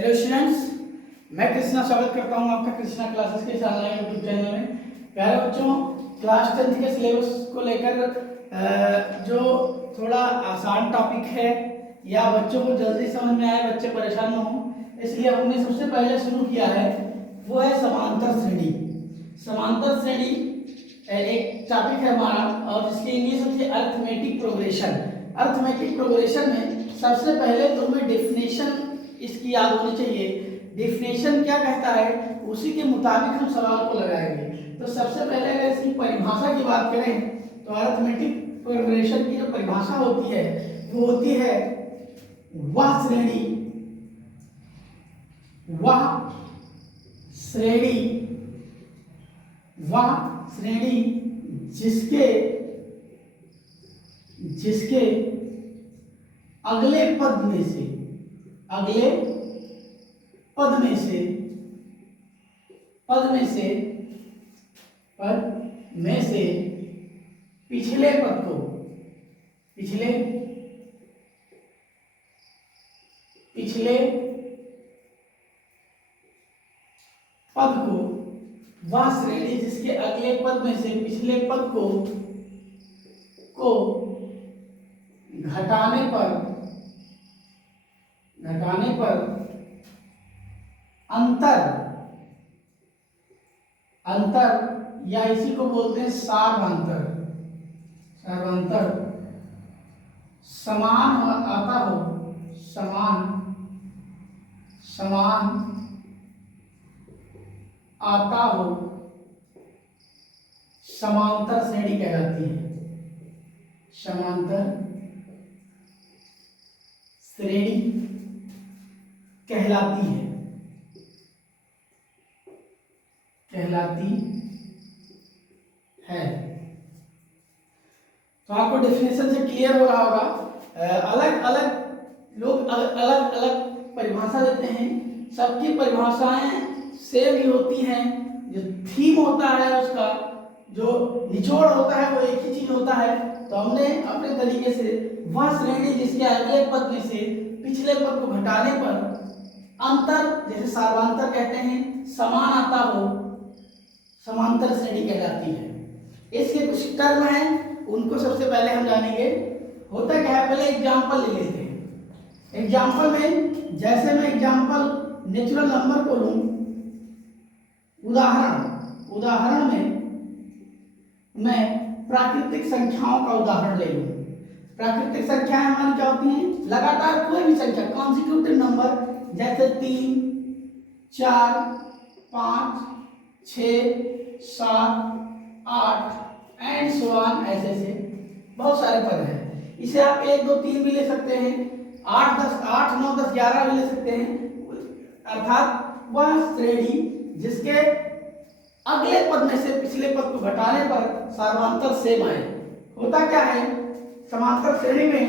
Hello students, मैं कृष्णा स्वागत करता हूं आपका कृष्णा क्लासेस के ऑनलाइन यूट्यूब चैनल में। प्यारे बच्चों, क्लास 10th के सिलेबस को लेकर जो थोड़ा आसान टॉपिक है या बच्चों को जल्दी समझ में आए, बच्चे परेशान न हो, इसलिए हमने सबसे पहले शुरू किया है वो है समांतर श्रेणी। समांतर श्रेणी एक टॉपिक है हमारा और जिसकी इंग्लिश होती है अरिथमेटिक प्रोग्रेशन। अरिथमेटिक प्रोग्रेशन में सबसे पहले तुम्हें डेफिनेशन इसकी याद होनी चाहिए। डेफिनेशन क्या कहता है उसी के मुताबिक हम सवाल को लगाएंगे। तो सबसे पहले अगर इसकी परिभाषा की बात करें तो अरिथमेटिक प्रोग्रेशन की जो परिभाषा होती है वो होती है वह श्रेणी जिसके अगले पद में से पिछले पद को वह श्रेणी जिसके अगले पद में से पिछले पद को घटाने पर अंतर या इसी को बोलते हैं सार्वंतर समान आता हो समांतर श्रेणी कहलाती है। समांतर श्रेणी कहलाती है। तो आपको डेफिनेशन से क्लियर हो रहा होगा। अलग अलग लोग अलग अलग परिभाषा देते हैं, सबकी परिभाषाएं सेम ही होती हैं। जो थीम होता है उसका जो निचोड़ होता है वो एक ही चीज होता है। तो हमने अपने तरीके से वह श्रेणी जिसके अगले पद में से पिछले पद को घटाने पर अंतर, जैसे सार्वंतर कहते हैं, समान आता हो, समांतर श्रेणी कहलाती है। इसके कुछ टर्म हैं, उनको सबसे पहले हम जानेंगे। होता क्या है, पहले एग्जाम्पल ले लेते हैं। एग्जाम्पल में जैसे मैं एग्जाम्पल नेचुरल नंबर को लूं, उदाहरण में मैं प्राकृतिक संख्याओं का उदाहरण ले लूं। प्राकृतिक संख्याएं हमारी क्या होती हैं? लगातार कोई भी संख्या, कॉन्सिक्यूटिव नंबर, जैसे 3, 4, 5, 6, 7, 8 एंड सो ऑन, ऐसे बहुत सारे पद हैं। इसे आप 1, 2, 3 भी ले सकते हैं, 8, 10, 8, 9, 10, 11 भी ले सकते हैं। अर्थात वह श्रेणी जिसके अगले पद में से पिछले पद को घटाने पर सार्वंतर सेम आए। होता क्या है, समांतर श्रेणी में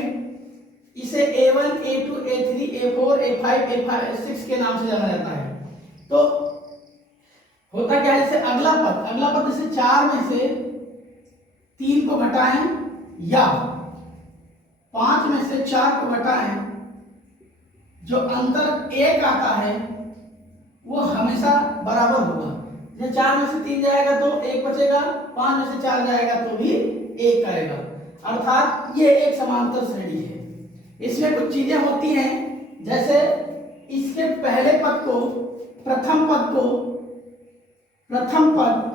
इसे A1, A2, A3, A4, A5, A6 के नाम से जाना जाता है। तो होता क्या है, जैसे अगला पद जैसे 4 में से 3 को घटाएं या 5 में से 4 को घटाएं, जो अंतर 1 आता है वो हमेशा बराबर होगा। जैसे 4 में से 3 जाएगा तो 1 बचेगा, 5 में से 4 जाएगा तो भी 1 आएगा। अर्थात ये एक समांतर श्रेणी है। इसमें कुछ चीजें होती हैं, जैसे इसके पहले पद को प्रथम पद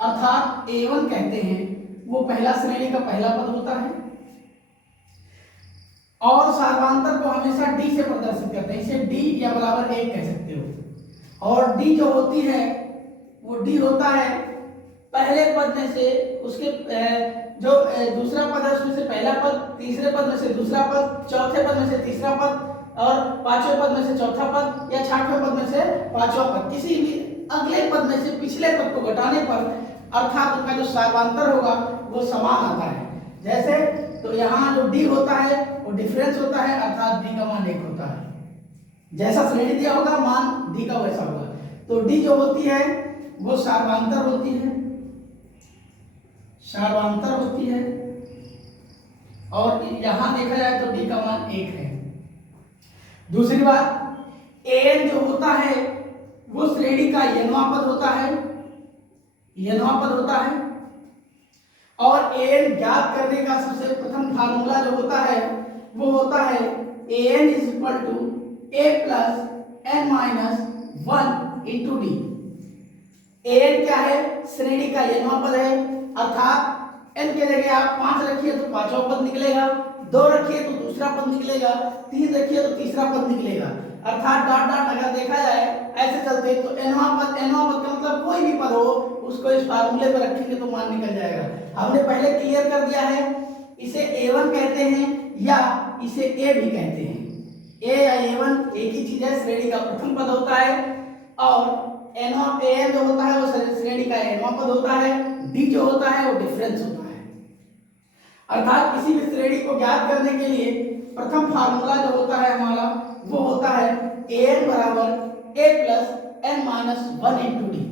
अर्थात A1 कहते हैं, वो पहला श्रेणी का पहला पद होता है और सार्वंतर को हमेशा D से प्रदर्शित करते हैं। इसे D या बराबर 1 कह सकते हो। और D जो होती है वो D होता है पहले पद में से उसके जो दूसरा पद है उसमें से पहला पद, तीसरे पद में से दूसरा पद, चौथे पद में से तीसरा पद और पांचवें पद में से चौथा पद या छठवें पद में से पांचवा पद। किसी भी अगले पद में से पिछले पद को घटाने पर अर्थात उनका जो सार्वंतर होगा वो समान आता है। जैसे तो यहाँ जो D होता है वो डिफरेंस होता है, अर्थात D का मान 1 होता है। जैसा श्रेणी दिया होगा मान D का वैसा होगा। तो D जो होती है वो सार्वंतर होती है, और यहाँ देखा जाए तो D का मान 1 है। दूसरी बात, an जो होता है वो श्रेणी का nवां पद होता है, nवां पद होता है। और an ज्ञात करने का सबसे प्रथम फार्मूला जो होता है वो होता है an is equal to a plus n minus 1 into d. an क्या है? श्रेणी का nवां पद है, अर्थात n के जगह आप 5 रखिए तो पांचवा पद निकलेगा, 2 रखिए तो दूसरा पद निकलेगा, 3 रखिए तो तीसरा पद निकलेगा। अर्थात डॉट डॉट अगर देखा जाए ऐसे चलते तो nवां पद का मतलब कोई भी पद हो उसको इस फार्मूले पर रखेंगे तो मान निकल जाएगा। हमने पहले क्लियर कर दिया है, इसे a1 कहते हैं या इसे a भी कहते हैं। a या a1 एक ही चीज है, श्रेणी का प्रथम पद होता है और an जो होता है वो श्रेणी का nवां पद होता है, d जो होता है वो डिफरेंस होता है। अर्थात किसी भी श्रेणी को ज्ञात करने के लिए प्रथम फार्मूला जो होता है हमारा वो होता है an बराबर a plus n minus 1 into D.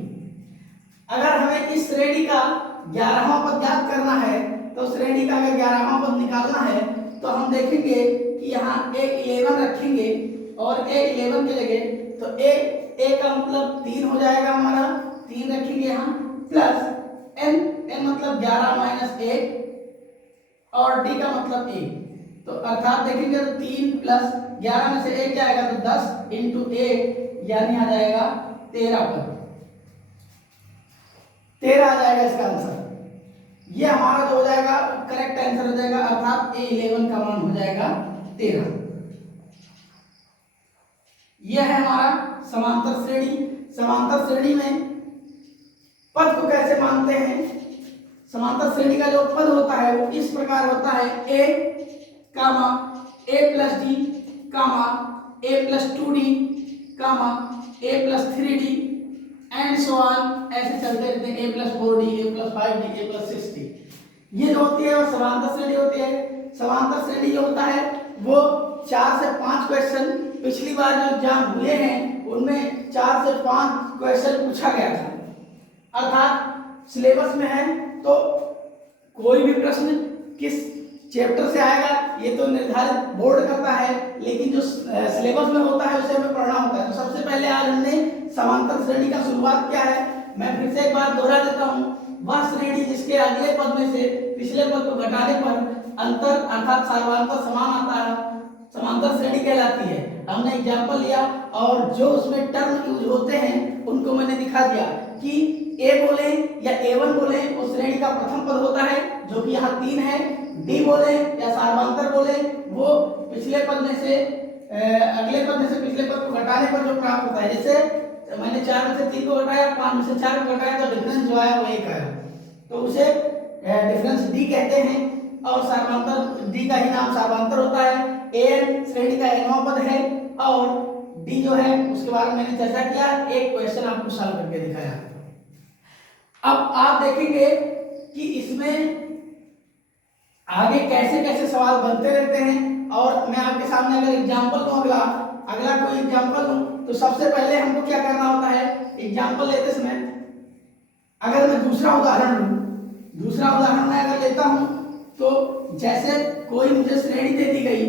अगर हमें इस श्रेणी का 11वां पद ज्ञात करना है तो श्रेणी का अगर 11वां पद निकालना है तो हम देखेंगे कि यहाँ a11 रखेंगे और a11 के जगह तो a का मतलब 3 हो जाएगा हमारा, 3 रखेंगे यहाँ प्लस n मतलब 11 माइनस 1 और d का मतलब 1। तो अर्थात देखेंगे तो 3 प्लस 11 में से 1 क्या आएगा तो 10 इंटू 1 यानी आ जाएगा 13 पद, 13 आ जाएगा इसका आंसर। ये हमारा जो हो जाएगा करेक्ट आंसर हो जाएगा, अर्थात a11 का मान हो जाएगा 13। यह है हमारा समांतर श्रेणी। समांतर श्रेणी में पद को कैसे मानते हैं? समांतर श्रेणी का जो पद होता है वो इस प्रकार होता है a comma a plus d comma a plus 2d comma a plus 3d and so on, ऐसे चलते रहते हैं a plus 4d a plus 5d a plus 6d। ये जो होती है वो समांतर श्रेणी होती है। समांतर श्रेणी जो होता है वो 4 से 5 क्वेश्चन, पिछली बार जो एग्जाम हुए हैं उनमें 4 से 5 क्वेश्चन पूछा गया था। अर्थात सिलेबस में है तो कोई भी प्रश्न किस चैप्टर से आएगा ये तो निर्धारित बोर्ड करता है, लेकिन जो सिलेबस में होता है उसे हमें पढ़ना होता है। तो सबसे पहले आज हमने समांतर श्रेणी का शुरुआत किया है। मैं फिर से एक बार दोहरा देता हूँ, वह श्रेणी जिसके अगले पद में से पिछले पद को घटाने पर अंतर अर्थात सर्वांतर समान आता है, समांतर श्रेणी कहलाती है। हमने एग्जाम्पल लिया और जो उसमें टर्म यूज होते हैं उनको मैंने दिखा दिया कि a बोले या a1 बोले वो श्रेणी का प्रथम पद होता है जो कि यहाँ 3 है, d बोले या सर्वांतर बोले वो पिछले पद में से अगले पद में से पिछले पद को घटाने पर जो प्राप्त होता है। जैसे मैंने 4 में से 3 को घटाया, 5 में से 4 को घटाया तो डिफरेंस जो आया वो 1 आया, तो उसे डिफरेंस d कहते हैं। और सर्वांतर d का ही नाम सर्वांतर होता है। an श्रेणी का nवां पद है और d जो है उसके बारे में मैंने चर्चा किया, एक क्वेश्चन आपको सॉल्व करके दिखाया। अब आप देखेंगे कि इसमें आगे कैसे कैसे सवाल बनते रहते हैं और मैं आपके सामने अगर एग्जांपल दूं, अगला कोई एग्जांपल दूं तो सबसे पहले हमको क्या करना होता है, एग्जांपल लेते समय अगर मैं दूसरा उदाहरण मैं अगर लेता हूं तो जैसे कोई मुझे श्रेणी दे दी गई,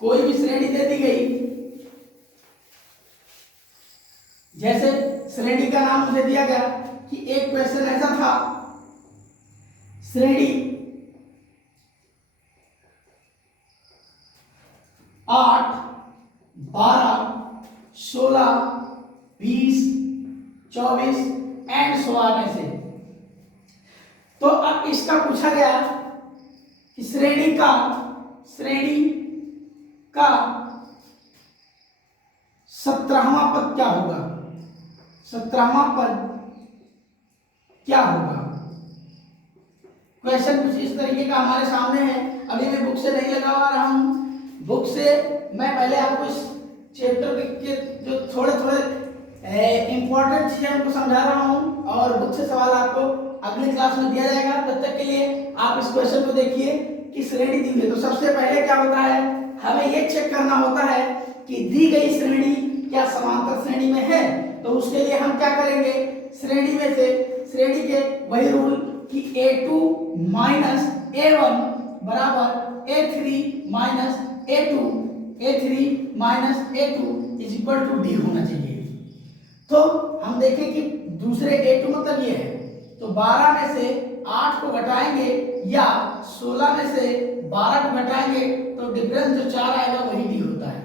कोई भी श्रेणी दे दी गई, जैसे श्रेणी का नाम मुझे दिया गया कि एक क्वेश्चन ऐसा था, श्रेणी 8, 12, 16, 20, 24 एंड सो ऑन ऐसे। तो अब इसका पूछा गया कि श्रेणी का 17वां पद क्या होगा, 17वां पद क्या होगा। क्वेश्चन कुछ इस तरीके का हमारे सामने है। अभी मैं बुक से नहीं लगा रहा हूं, बुक से मैं पहले आपको इस चैप्टर के जो थोड़े इंपॉर्टेंट चीजें उनको समझा रहा हूं और बुक से सवाल आपको अगली क्लास में दिया जाएगा। तब तक के लिए आप इस क्वेश्चन को देखिए कि श्रेणी दी गई, तो सबसे पहले क्या होता है, हमें ये चेक करना होता है कि दी गई श्रेणी क्या समांतर श्रेणी में है। तो उसके लिए हम क्या करेंगे, श्रेणी में से श्रेणी के वही रूल कि a2 माइनस a1 बराबर a3 minus a2 A3 minus A2 is equal to d होना चाहिए। तो हम देखें कि दूसरे A2 मतलब ये है, तो 12 में से 8 को घटाएंगे या 16 में से 12 को घटाएंगे तो डिफरेंस जो 4 आएगा वही डी होता है।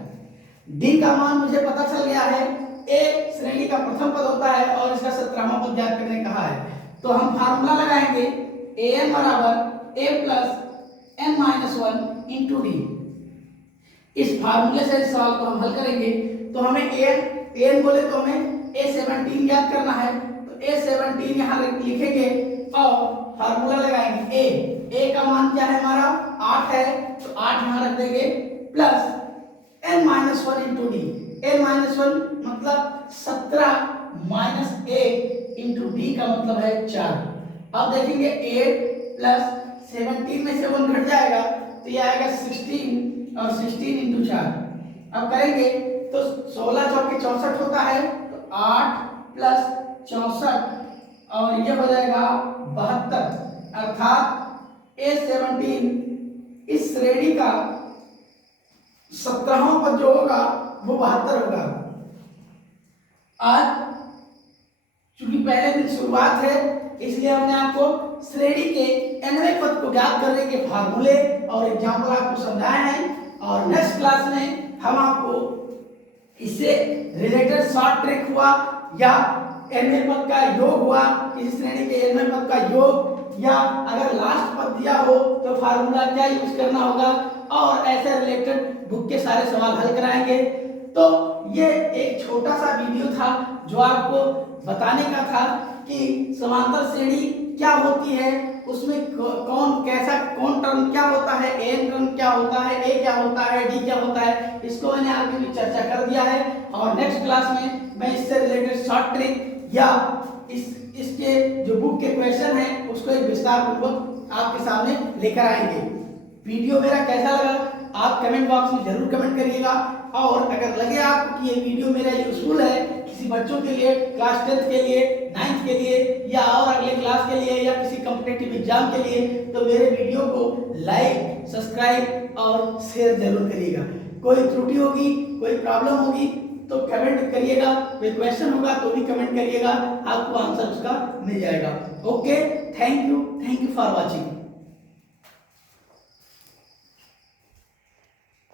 डी का मान मुझे पता चल गया है, ए श्रेणी का प्रथम पद होता है और इसका 17वां पद ज्ञात करने कहा है। तो हम फार्मूला लगाएंगे an बराबर a plus n minus 1 into D. इस फार्मूले से इस सवाल को हम हल करेंगे। तो हमें an बोले तो हमें a17 ज्ञात करना है, तो a17 यहाँ लिखेंगे और फार्मूला लगाएंगे। a का मान क्या है हमारा 8 है, तो 8 यहाँ रख देंगे plus n minus 1 into D. n minus 1 मतलब 17 माइनस 1 इंटू डी का मतलब है 4। अब देखेंगे 8 प्लस 17 में से 1 घट जाएगा तो ये आएगा 16 और 16 इंटू 4। अब करेंगे तो 16 चौके 64 होता है, तो 8 प्लस 64 और ये हो जाएगा 72, अर्थात A17 इस श्रेणी का 17वां पद जो होगा वो 72 होगा। आज चूंकि पहले दिन शुरुआत है इसलिए हमने आपको श्रेणी के nवें पद को ज्ञात करने के फार्मूले और एग्जाम्पल आपको समझाए हैं, और नेक्स्ट क्लास में हम आपको इससे रिलेटेड शॉर्ट ट्रिक हुआ या nवें पद का योग हुआ, किसी श्रेणी के nवें पद का योग, या अगर लास्ट पद दिया हो तो फार्मूला क्या यूज करना होगा, और ऐसे रिलेटेड बुक के सारे सवाल हल कराएंगे। तो ये एक छोटा सा वीडियो था जो आपको बताने का था कि समांतर श्रेणी क्या होती है, उसमें कौन कैसा कौन टर्म क्या होता है, एन टर्म क्या होता है, ए क्या होता है, डी क्या होता है, इसको मैंने आगे भी चर्चा कर दिया है। और नेक्स्ट क्लास में मैं इससे रिलेटेड शॉर्ट ट्रिक या इसके जो बुक के क्वेश्चन हैं उसको एक विस्तार पूर्वक आपके सामने लेकर आएंगे। वीडियो मेरा कैसा लगा आप कमेंट बॉक्स में जरूर कमेंट करिएगा, और अगर लगे आपको कि ये वीडियो मेरा यूजफुल है किसी बच्चों के लिए, क्लास 10th के लिए, 9th के लिए या और अगले क्लास के लिए या किसी कॉम्पिटिटिव एग्जाम के लिए, तो मेरे वीडियो को लाइक, सब्सक्राइब और शेयर जरूर करिएगा। कोई त्रुटि होगी, कोई प्रॉब्लम होगी तो कमेंट करिएगा, कोई क्वेश्चन होगा तो भी कमेंट करिएगा, आपको आंसर उसका मिल जाएगा। Okay, thank you for watching.